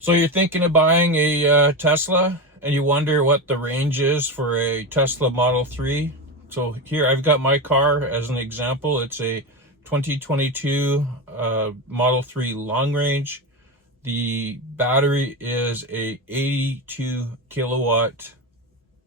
So you're thinking of buying a Tesla and you wonder what the range is for a Tesla Model 3. So here I've got my car as an example. It's a 2022 Model 3 long range. The battery is a 82 kilowatt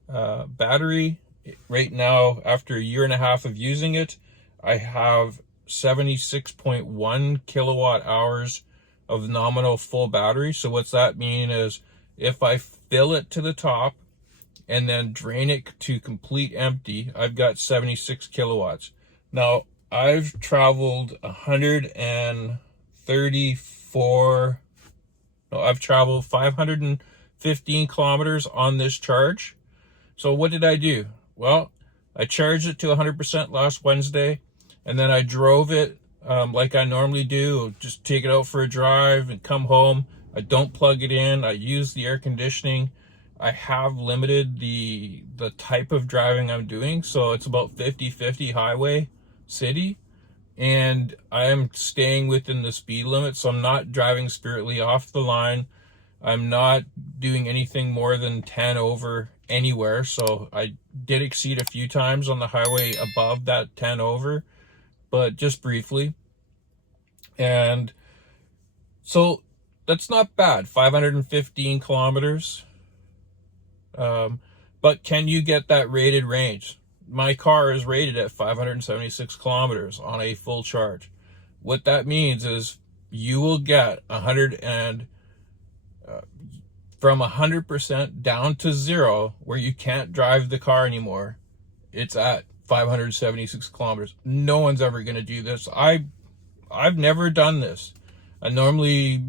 battery. Right now, after a year and a half of using it, I have 76.1 kilowatt hours of nominal full battery. So what's that mean is if I fill it to the top and then drain it to complete empty, I've got 76 kilowatts. Now, I've traveled 134, no, I've traveled 515 kilometers on this charge. So what did I do? Well, I charged it to 100% last Wednesday, and then I drove it like I normally do. Just take it out for a drive and come home. I don't plug it in. I use the air conditioning. I have limited the type of driving I'm doing, so it's about 50-50 highway, city, and I am staying within the speed limit, so I'm not driving spiritly off the line. I'm not doing anything more than 10 over anywhere. So I did exceed a few times on the highway above that 10 over, but just briefly. And so that's not bad, 515 kilometers. But can you get that rated range? My car is rated at 576 kilometers on a full charge. What that means is you will get from 100% down to zero, where you can't drive the car anymore. It's at 576 kilometers. No one's ever going to do this. I've never done this. I normally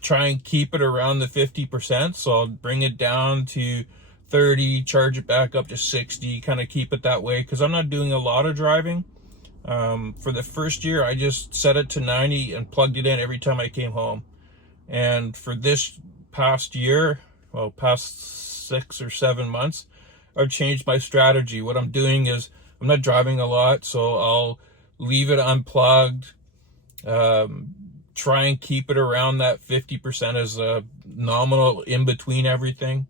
try and keep it around the 50%, so I'll bring it down to 30, charge it back up to 60, kind of keep it that way, because I'm not doing a lot of driving. For the first year, I just set it to 90 and plugged it in every time I came home. And for this past year, well, past 6 or 7 months, I've changed my strategy. What I'm doing is I'm not driving a lot, so I'll leave it unplugged, try and keep it around that 50% as a nominal in between everything.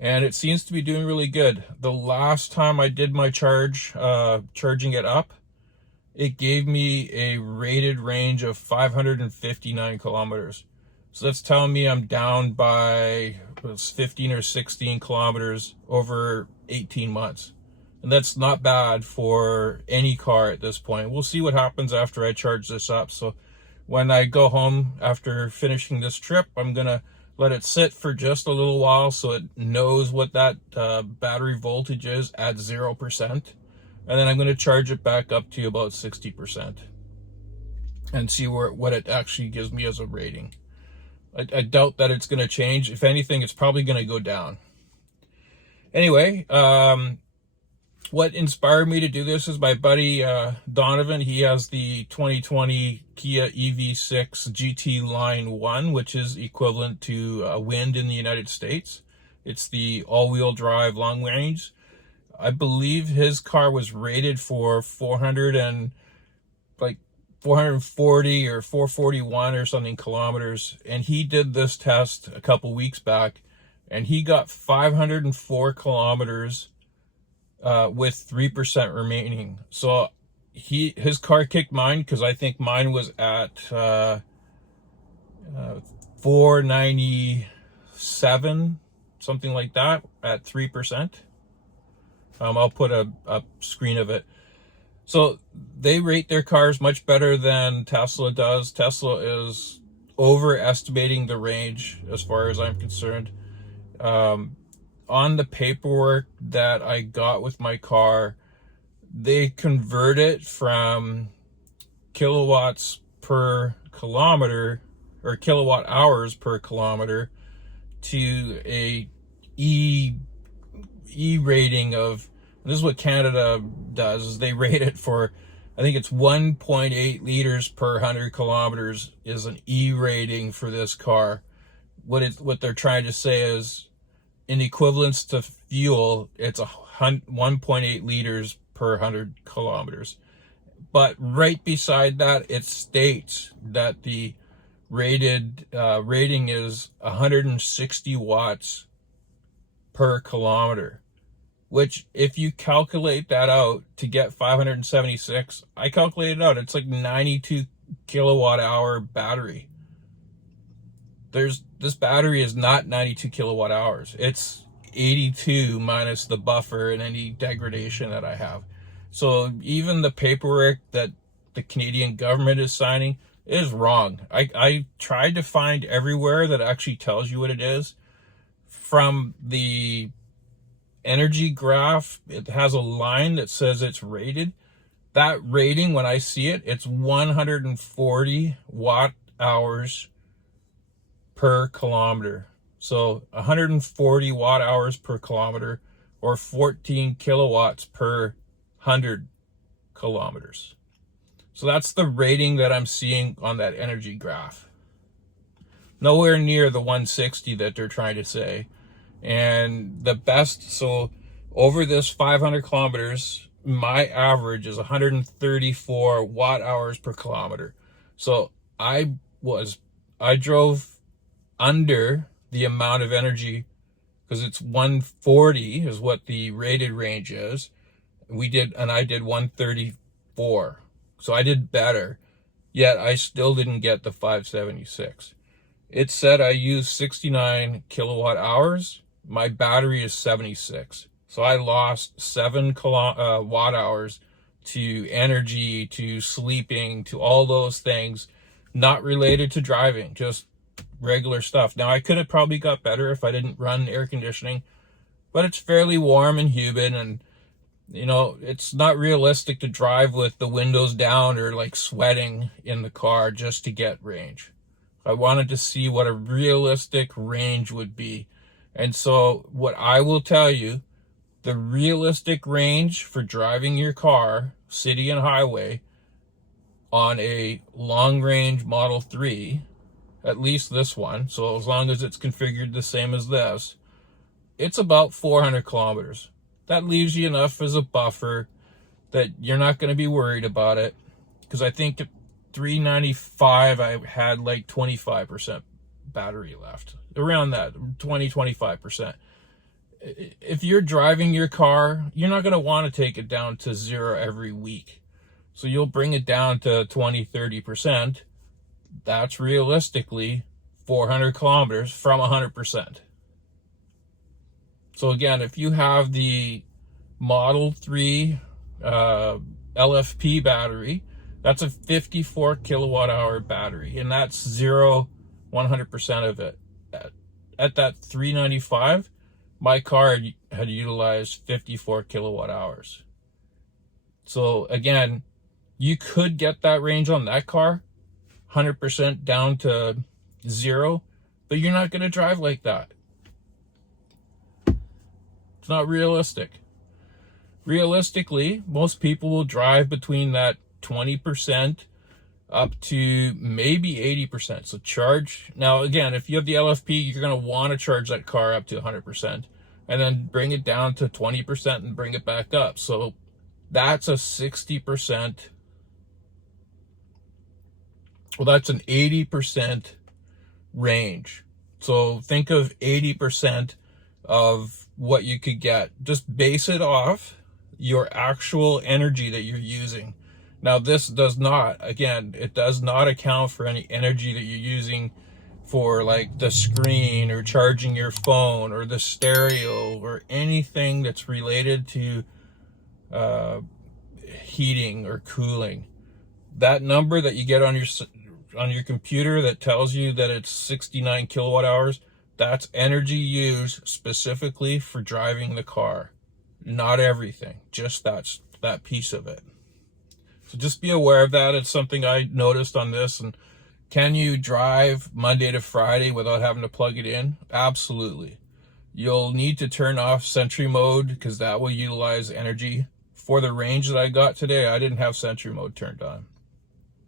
And it seems to be doing really good. The last time I did my charging it up, it gave me a rated range of 559 kilometers. So that's telling me I'm down by 15 or 16 kilometers over 18 months. And that's not bad for any car at this point. We'll see what happens after I charge this up. So when I go home after finishing this trip, I'm going to let it sit for just a little while so it knows what that battery voltage is at 0%. And then I'm going to charge it back up to about 60% and see what it actually gives me as a rating. I doubt that it's going to change. If anything, it's probably going to go down. Anyway, what inspired me to do this is my buddy Donovan. He has the 2020 Kia EV6 GT Line 1, which is equivalent to a Wind in the United States. It's the all-wheel drive long range. I believe his car was rated for 440 or 441 or something kilometers, and he did this test a couple weeks back, and he got 504 kilometers with 3% remaining. So his car kicked mine, because I think mine was at 497, something like that, at 3%. I'll put a screen of it. So they rate their cars much better than Tesla does. Tesla is overestimating the range as far as I'm concerned. On the paperwork that I got with my car, they convert it from kilowatts per kilometer or kilowatt hours per kilometer to a E rating of, this is what Canada does, is they rate it for, I think it's 1.8 liters per 100 kilometers is an E rating for this car. What they're trying to say is, in equivalence to fuel, it's 1.8 liters per 100 kilometers. But right beside that, it states that the rating is 160 watts per kilometer, which if you calculate that out to get 576, I calculated it out, it's like 92 kilowatt hour battery. This battery is not 92 kilowatt hours. It's 82 minus the buffer and any degradation that I have. So even the paperwork that the Canadian government is signing is wrong. I tried to find everywhere that actually tells you what it is. From the energy graph, it has a line that says it's rated. That rating, when I see it, it's 140 watt hours per kilometer. So 140 watt hours per kilometer, or 14 kilowatts per 100 kilometers. So that's the rating that I'm seeing on that energy graph. Nowhere near the 160 that they're trying to say. And the best, so over this 500 kilometers, my average is 134 watt hours per kilometer. So I drove under the amount of energy, because it's 140 is what the rated range is. I did 134. So I did better, yet I still didn't get the 576. It said I used 69 kilowatt hours. My battery is 76. So I lost 7 watt hours to energy, to sleeping, to all those things, not related to driving, just regular stuff. Now, I could have probably got better if I didn't run air conditioning, but it's fairly warm and humid, and you know, it's not realistic to drive with the windows down or like sweating in the car just to get range. I wanted to see what a realistic range would be. And so what I will tell you, the realistic range for driving your car, city and highway, on a long range Model 3, at least this one, so as long as it's configured the same as this, it's about 400 kilometers. That leaves you enough as a buffer that you're not going to be worried about it. Because I think at 395, I had like 25% battery left. Around that, 20-25%. If you're driving your car, you're not going to want to take it down to zero every week. So you'll bring it down to 20-30%. That's realistically 400 kilometers from 100%. So again, if you have the Model 3 LFP battery, that's a 54 kilowatt hour battery, and that's 100% of it. At that 395, my car had utilized 54 kilowatt hours. So again, you could get that range on that car, 100% down to zero, but you're not going to drive like that. It's not realistic. Realistically, most people will drive between that 20% up to maybe 80%. So charge. Now, again, if you have the LFP, you're going to want to charge that car up to 100% and then bring it down to 20% and bring it back up. So that's a 60%. Well, that's an 80% range. So think of 80% of what you could get. Just base it off your actual energy that you're using. Now, this does not, again, it does not account for any energy that you're using for like the screen or charging your phone or the stereo or anything that's related to heating or cooling. That number that you get on your computer that tells you that it's 69 kilowatt hours, that's energy used specifically for driving the car. Not everything, just that piece of it. So just be aware of that. It's something I noticed on this. And can you drive Monday to Friday without having to plug it in? Absolutely. You'll need to turn off Sentry mode because that will utilize energy. For the range that I got today, I didn't have Sentry mode turned on.